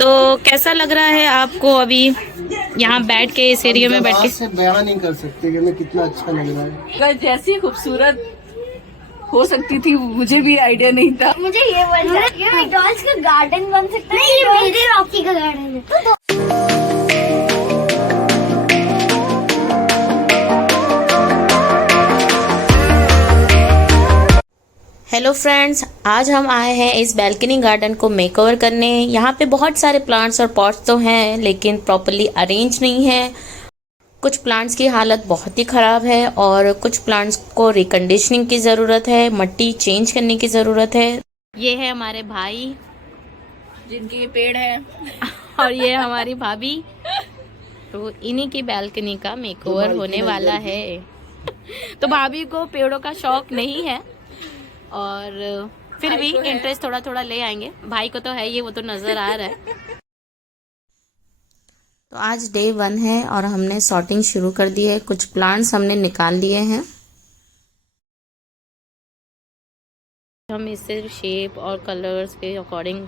तो कैसा लग रहा है आपको अभी यहाँ बैठ के, इस एरिया में बैठ के? से बयान नहीं कर सकते कि हमें कितना अच्छा लग रहा है। जैसी खूबसूरत हो सकती थी मुझे भी आइडिया नहीं था। मुझे ये बोलना है, ये मैकडॉनल्ड्स का गार्डन बन सकता है। ये मेरे रॉकी का गार्डन है। हेलो फ्रेंड्स, आज हम आए हैं इस बैल्कनी गार्डन को मेकओवर करने। यहाँ पे बहुत सारे प्लांट्स और पॉट्स तो हैं लेकिन प्रॉपरली अरेंज नहीं है। कुछ प्लांट्स की हालत बहुत ही ख़राब है और कुछ प्लांट्स को रिकंडीशनिंग की ज़रूरत है, मट्टी चेंज करने की ज़रूरत है। ये है हमारे भाई जिनके पेड़ हैं और ये हमारी भाभी। तो इन्हीं की बैल्कनी का मेकओवर होने वाला है। तो भाभी को पेड़ों का शौक नहीं है और फिर भी इंटरेस्ट थोड़ा थोड़ा ले आएंगे। भाई को तो है ये, वो तो नजर आ रहा है। तो आज डे 1 है और हमने सॉर्टिंग शुरू कर दी है। कुछ प्लांट्स हमने निकाल लिए हैं। हम इसे शेप और कलर्स के अकॉर्डिंग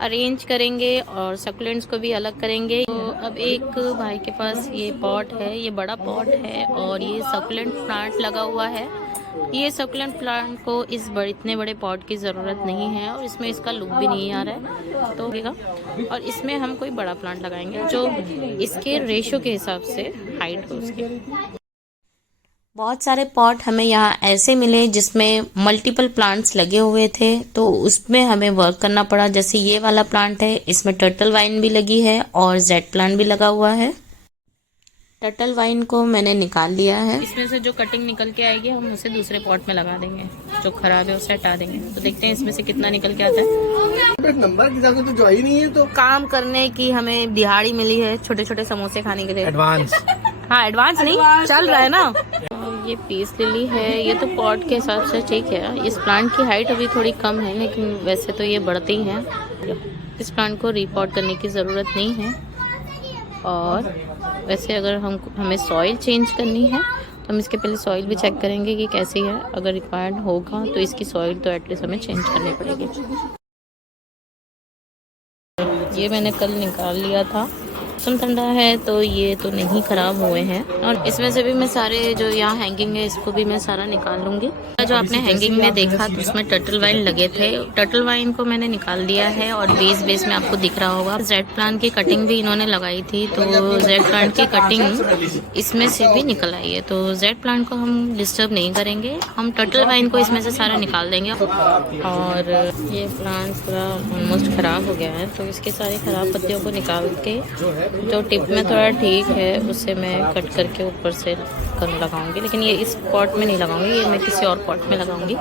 अरेंज करेंगे और सकुलेंट्स को भी अलग करेंगे। तो अब एक भाई के पास ये पॉट है, ये बड़ा पॉट है और ये सकुलेंट प्लांट लगा हुआ है। ये सकुलेंट प्लांट को इतने बड़े पॉट की ज़रूरत नहीं है और इसमें इसका लुक भी नहीं आ रहा है तो होगा। और इसमें हम कोई बड़ा प्लांट लगाएंगे जो इसके रेशो के हिसाब से हाइट हो उसकी। बहुत सारे पॉट हमें यहाँ ऐसे मिले जिसमें मल्टीपल प्लांट्स लगे हुए थे, तो उसमें हमें वर्क करना पड़ा। जैसे ये वाला प्लांट है, इसमें टर्टल वाइन भी लगी है और जेड प्लांट भी लगा हुआ है। टर्टल वाइन को मैंने निकाल लिया है। इसमें से जो कटिंग निकल के आएगी हम उसे दूसरे पॉट में लगा देंगे, जो खराब है उसे हटा देंगे। तो देखते हैं इसमें से कितना निकल के आता है। नंबर की जगह तो जो ही नहीं है। तो काम करने की हमें दिहाड़ी मिली है, छोटे छोटे समोसे खाने के लिए। एडवांस हाँ, एडवांस नहीं चल रहा है ना। ये पीस लिली है, ये तो पॉट के हिसाब से ठीक है। इस प्लांट की हाइट अभी थोड़ी कम है लेकिन वैसे तो ये बढ़ते ही है। इस प्लांट को रिपॉट करने की ज़रूरत नहीं है। और वैसे अगर हमें सॉइल चेंज करनी है तो हम इसके पहले सॉइल भी चेक करेंगे कि कैसी है। अगर रिक्वायर्ड होगा तो इसकी सॉइल तो एटलीस्ट हमें चेंज करनी पड़ेगी। ये मैंने कल निकाल लिया था। मौसम ठंडा है तो ये तो नहीं ख़राब हुए हैं। और इसमें से भी मैं सारे जो यहाँ हैंगिंग है इसको भी मैं सारा निकाल लूँगी। जो आपने हैंगिंग में देखा तो उसमें टर्टल वाइन लगे थे। टर्टल वाइन को मैंने निकाल दिया है और बेस में आपको दिख रहा होगा जेड प्लांट की कटिंग भी इन्होंने लगाई थी, तो जेड प्लांट की कटिंग इसमें से भी निकल आई है। तो जेड प्लांट को हम डिस्टर्ब नहीं करेंगे, हम टर्टल वाइन को इसमें से सारा निकाल देंगे। और ये प्लांट पूरा ऑलमोस्ट ख़राब हो गया है तो इसके सारे ख़राब पत्तियों को निकाल के जो टिप में थोड़ा ठीक है उसे मैं कट करके ऊपर से लगाऊंगी। लेकिन ये इस पॉट में नहीं लगाऊंगी, ये मैं किसी और पॉट में लगाऊंगी।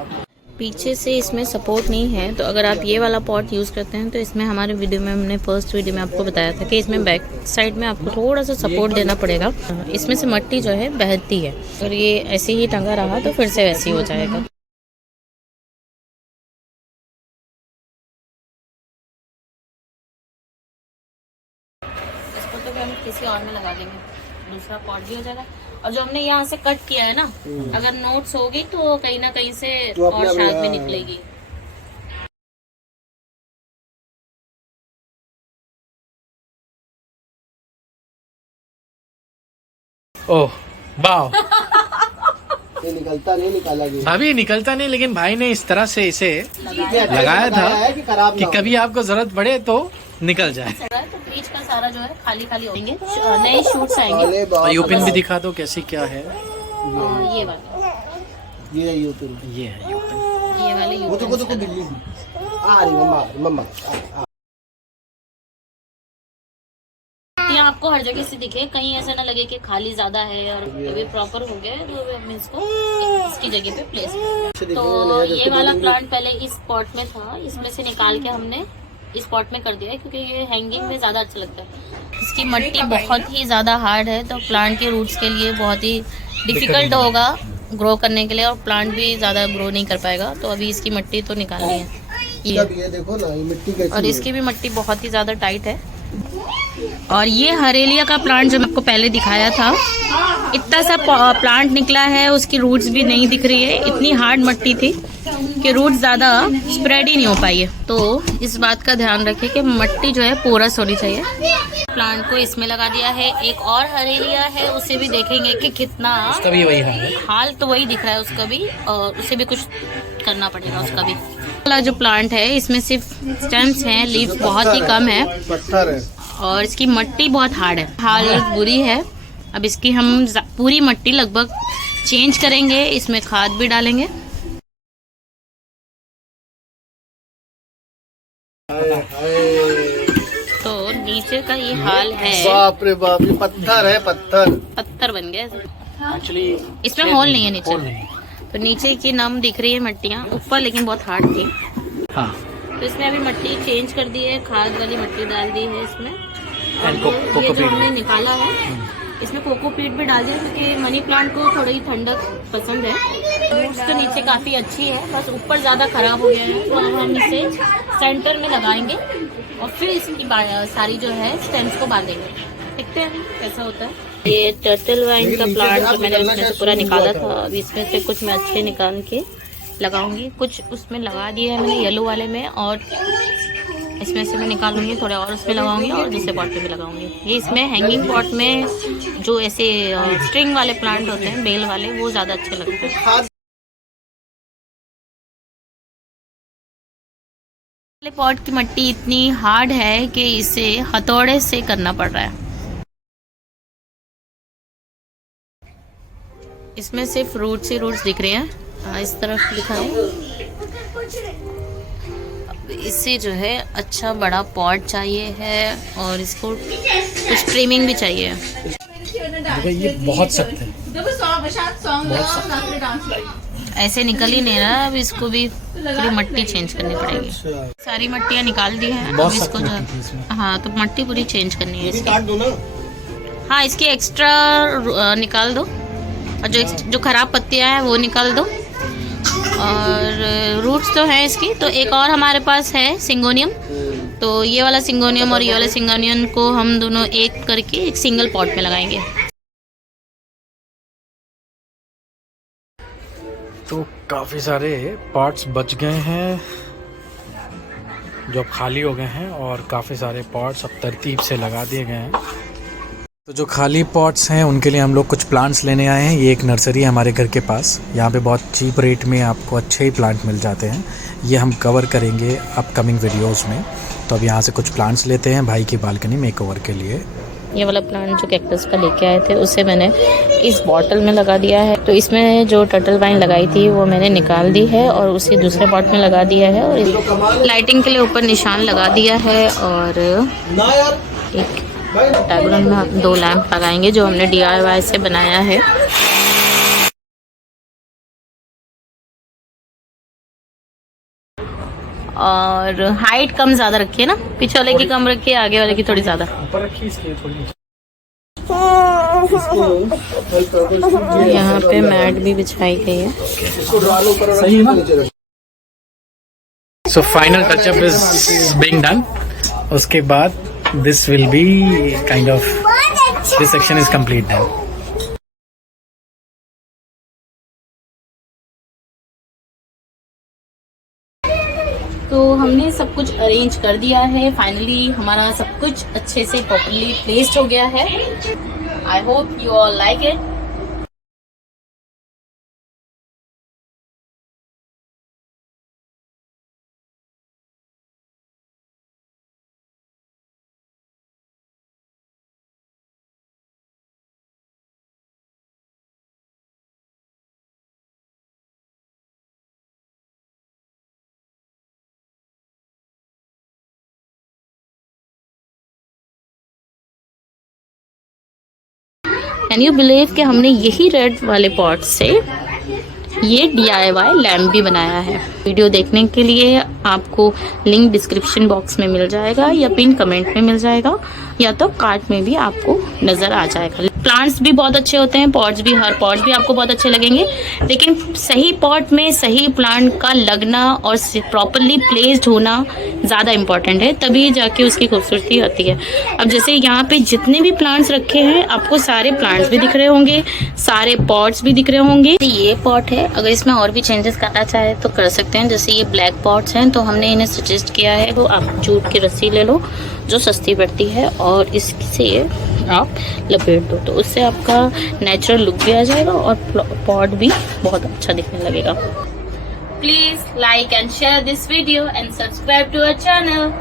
पीछे से इसमें सपोर्ट नहीं है तो अगर आप ये वाला पॉट यूज़ करते हैं तो इसमें हमारे वीडियो में, हमने फर्स्ट वीडियो में आपको बताया था कि इसमें बैक साइड में आपको थोड़ा सा सपोर्ट देना पड़ेगा। इसमें से मट्टी जो है बहती है। अगर ये ऐसे ही टंगा रहा तो फिर से वैसे ही हो जाएगा। तो हम किसी और में लगा देंगे, दूसरा पॉट भी हो जाएगा। और जो हमने यहाँ से कट किया है ना, अगर नोट्स होगी तो कहीं ना कहीं से तो और शाख में निकलेगी। ओह वाह। ये निकलता नहीं, निकाला गया। भाभी निकलता नहीं, लेकिन भाई ने इस तरह से इसे लगाया था कि कभी आपको जरूरत पड़े तो निकल जाए। तो बीच का सारा जो है खाली खाली होंगे, नए शूट्स आएंगे। और यूपिन भी दिखा दो कैसी क्या है। ये वाला, ये है यूपिन, ये है यूपिन, ये वाले यूपिन। वो तो बिल्ली आ रही मम्मा यहाँ आपको हर जगह से दिखे, कहीं ऐसा ना लगे कि खाली ज्यादा है। और अभी प्रॉपर हो गया है तो हम इसको इसकी जगह पे प्लेस। तो ये वाला प्लांट पहले इस पॉट में था, इसमें से निकाल के हमने इस पॉट में कर दिया है क्योंकि ये हैंगिंग में ज़्यादा अच्छा लगता है। इसकी मट्टी बहुत ही ज़्यादा हार्ड है तो प्लांट के रूट्स के लिए बहुत ही डिफ़िकल्ट होगा ग्रो करने के लिए और प्लांट भी ज़्यादा ग्रो नहीं कर पाएगा। तो अभी इसकी मट्टी तो निकालनी है ये देखो ना, ये मिट्टी कैसी और इसकी भी मट्टी बहुत ही ज़्यादा टाइट है। और ये हरेलिया का प्लांट जो मैं आपको पहले दिखाया था, इतना सा प्लांट निकला है, उसकी रूट्स भी नहीं दिख रही है, इतनी हार्ड मट्टी थी। कि रूट ज़्यादा स्प्रेड ही नहीं हो पाई है। तो इस बात का ध्यान रखें कि मिट्टी जो है पोरस होनी चाहिए। प्लांट को इसमें लगा दिया है, एक और हरेलिया है, उसे भी देखेंगे कि कितना उसका भी वही हाल है। हाल तो वही दिख रहा है उसका भी, और उसे भी कुछ करना पड़ेगा उसका भी। वाला जो प्लांट है इसमें सिर्फ स्टेम्स हैं, लीफ बहुत ही कम है, पत्थर है और इसकी मिट्टी बहुत हार्ड है, हालत बुरी है। अब इसकी हम पूरी मिट्टी लगभग चेंज करेंगे, इसमें खाद भी डालेंगे। तो नीचे का ये हाल है, बाप रे बाप, ये पत्थर है, पत्थर पत्थर बन गया ऐसे। एक्चुअली इसमें होल नहीं है नीचे, तो नीचे की नम दिख रही है मिट्टियाँ, ऊपर लेकिन बहुत हार्ड थी। हाँ, तो इसमें अभी मिट्टी चेंज कर दी है, खाद वाली मिट्टी डाल दी है इसमें। और ये कोकोपीट जो हमने निकाला है इसमें कोकोपीट भी डाल दिया, क्योंकि मनी प्लांट को थोड़ी ठंडक पसंद है। रूट्स तो नीचे काफ़ी अच्छी है, बस ऊपर ज़्यादा खराब हो गया है, तो अब हम इसे सेंटर में लगाएंगे और फिर इसकी सारी जो है स्टेम्स को बांधेंगे। देखते हैं कैसा होता है। ये टर्टल वाइन का प्लांट जो मैंने उसमें से पूरा निकाला था, अब इसमें से कुछ मैं अच्छे निकाल के लगाऊंगी। कुछ उसमें लगा दिए है मैंने येलो वाले में, और इसमें से मैं निकालूंगी थोड़े और उसमें लगाऊंगी, और दूसरे पॉट पे भी लगाऊंगी। ये इसमें हैंगिंग पॉट में जो ऐसे स्ट्रिंग वाले प्लांट होते हैं, बेल वाले, वो ज़्यादा अच्छे लगते हैं। पॉट की मिट्टी इतनी हार्ड है कि इसे हथौड़े से करना पड़ रहा है। इसमें सिर्फ रूट्स ही रूट्स दिख रहे हैं, इस तरफ लिखा है। इससे जो है अच्छा बड़ा पॉट चाहिए है, और इसको कुछ ट्रिमिंग भी चाहिए। ये बहुत सख्त है, ऐसे निकल ही नहीं रहा, अब इसको भी पूरी मिट्टी चेंज करनी पड़ेगी। सारी मिट्टियाँ निकाल दी हैं, अब इसको जो, हाँ, तो मिट्टी पूरी चेंज करनी है इसकी। काट दो ना। हाँ, इसकी एक्स्ट्रा निकाल दो, और जो खराब पत्तियाँ हैं वो निकाल दो। और रूट्स तो हैं इसकी, तो एक और हमारे पास है सिंगोनियम, तो ये वाला सिंगोनियम और ये वाला सिंगोनियम को हम दोनों एक करके एक सिंगल पॉट में लगाएंगे। तो काफ़ी सारे पॉट्स बच गए हैं जो अब खाली हो गए हैं, और काफ़ी सारे पॉट्स अब तरतीब से लगा दिए गए हैं। तो जो खाली पॉट्स हैं उनके लिए हम लोग कुछ प्लांट्स लेने आए हैं। ये एक नर्सरी है हमारे घर के पास, यहाँ पे बहुत चीप रेट में आपको अच्छे ही प्लांट मिल जाते हैं। ये हम कवर करेंगे अपकमिंग वीडियोस में। तो अब यहाँ से कुछ प्लांट्स लेते हैं भाई की बालकनी मेकओवर के लिए। ये वाला प्लांट जो कैक्टस का लेके आए थे, उसे मैंने इस बॉटल में लगा दिया है। तो इसमें जो टर्टल वाइन लगाई थी वो मैंने निकाल दी है, और उसे दूसरे पॉट में लगा दिया है, और लाइटिंग के लिए ऊपर निशान लगा दिया है। और एक टैबलेट में हम 2 लैंप लगाएंगे जो हमने DIY से बनाया है। और हाइट कम ज़्यादा रखिए ना, पीछे वाले की कम रखिए, आगे वाले की थोड़ी ज़्यादा। ऊपर रखिए इसके थोड़ी। यहाँ पे मैट भी बिछाई गई है। So final touch-up is being done. उसके बाद this will be kind of, this section is complete now. तो हमने सब कुछ अरेंज कर दिया है, फाइनली हमारा सब कुछ अच्छे से प्रॉपर्ली प्लेस्ड हो गया है। I hope you all like it. Can you believe कि हमने यही रेड वाले पॉट से ये DIY लैम्प भी बनाया है। वीडियो देखने के लिए आपको लिंक डिस्क्रिप्शन बॉक्स में मिल जाएगा, या पिन कमेंट में मिल जाएगा, या तो कार्ट में भी आपको नज़र आ जाएगा। प्लांट्स भी बहुत अच्छे होते हैं, पॉट्स भी, हर पॉट भी आपको बहुत अच्छे लगेंगे, लेकिन सही पॉट में सही प्लांट का लगना और प्रॉपरली प्लेस्ड होना ज़्यादा इम्पॉर्टेंट है, तभी जाके उसकी खूबसूरती आती है। अब जैसे यहाँ पे जितने भी प्लांट्स रखे हैं, आपको सारे प्लांट्स भी दिख रहे होंगे, सारे पॉट्स भी दिख रहे होंगे। ये पॉट है, अगर इसमें और भी चेंजेस करना चाहे तो कर सकते हैं। जैसे ये ब्लैक पॉट्स हैं, तो हमने इन्हें सजेस्ट किया है वो आप जूट की रस्सी ले लो जो सस्ती पड़ती है, और इससे आप लपेट दो, तो उससे आपका नेचुरल लुक भी आ जाएगा और पॉट भी बहुत अच्छा दिखने लगेगा। Please like and share this video and subscribe to our channel.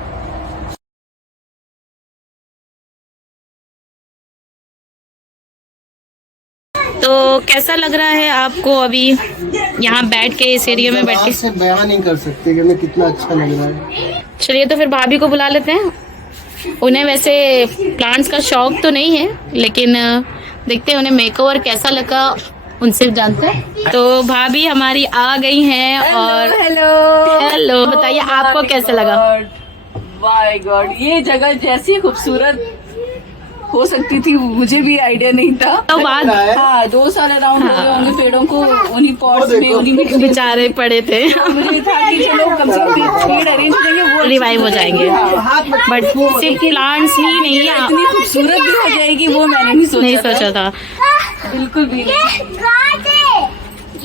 तो कैसा लग रहा है आपको अभी यहाँ बैठ के, इस एरिया में बैठ के? से बयान नहीं कर सकते कि हमें कितना अच्छा लग रहा है। चलिए तो फिर भाभी को बुला लेते हैं। उन्हें वैसे प्लांट्स का शौक तो नहीं है, लेकिन देखते हैं उन्हें मेकओवर कैसा लगा, उनसे जानते हैं। तो भाभी हमारी आ गई हैं और हेलो बताइए आपको कैसा लगा? माय गॉड, ये जगह जैसी खूबसूरत हो सकती थी मुझे भी आइडिया नहीं था। तो बाद हाँ 2 साल अराउंड हो गए होंगे पेड़ों को उन्हीं पॉट्स में, उन्हीं में बेचारे पड़े थे, मुझे था कि चलो कम से कम पेड़ अरेंज करेंगे वो रिवाइव हो जाएंगे, बट सिर्फ प्लांट्स ही नहीं, इतनी खूबसूरत भी हो जाएगी वो मैंने नहीं सोचा था। बिल्कुल भी नहीं।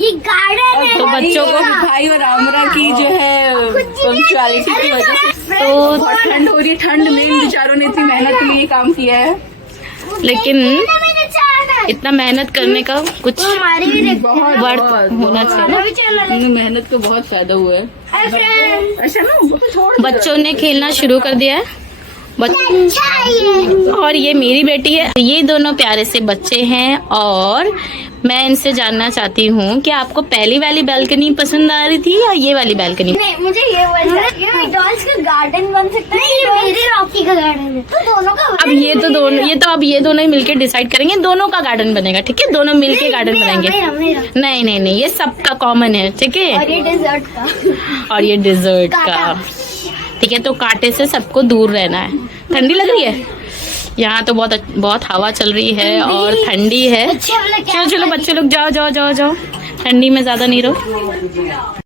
ये गार्डन है। तो बच्चों को भाई और आमरा की जो है पंक्चुअलिटी की वजह से तो बहुत ठंड हो रही है। ठंड में इन बेचारों ने इतनी मेहनत के लिए काम किया है, लेकिन इतना मेहनत करने का कुछ बहुत वर्थ होना चाहिए। इन मेहनत का बहुत फायदा हुआ है। ऐसा ना बच्चों ने खेलना शुरू कर दिया है, और ये मेरी बेटी है। ये दोनों प्यारे से बच्चे हैं, और मैं इनसे जानना चाहती हूँ कि आपको पहली वाली बालकनी पसंद आ रही थी या ये वाली बालकनी? नहीं, मुझे ये वाला डॉल्स का गार्डन बन सकता है। ये मेरे रॉकी का गार्डन है, तो दोनों का अब ये तो दोनों ही मिलके डिसाइड करेंगे, दोनों का गार्डन बनेगा, ठीक है? दोनों मिलके गार्डन बनाएंगे। नहीं नहीं नहीं, ये सबका कॉमन है, ठीक है? और ये डेजर्ट का, और ये डिजर्ट का, ठीक है? तो कांटे से सबको दूर रहना है। ठंडी लग रही है यहाँ तो, बहुत हवा चल रही है और ठंडी है। चलो चलो बच्चे लोग जाओ जाओ जाओ जाओ, ठंडी में ज्यादा नहीं रहो।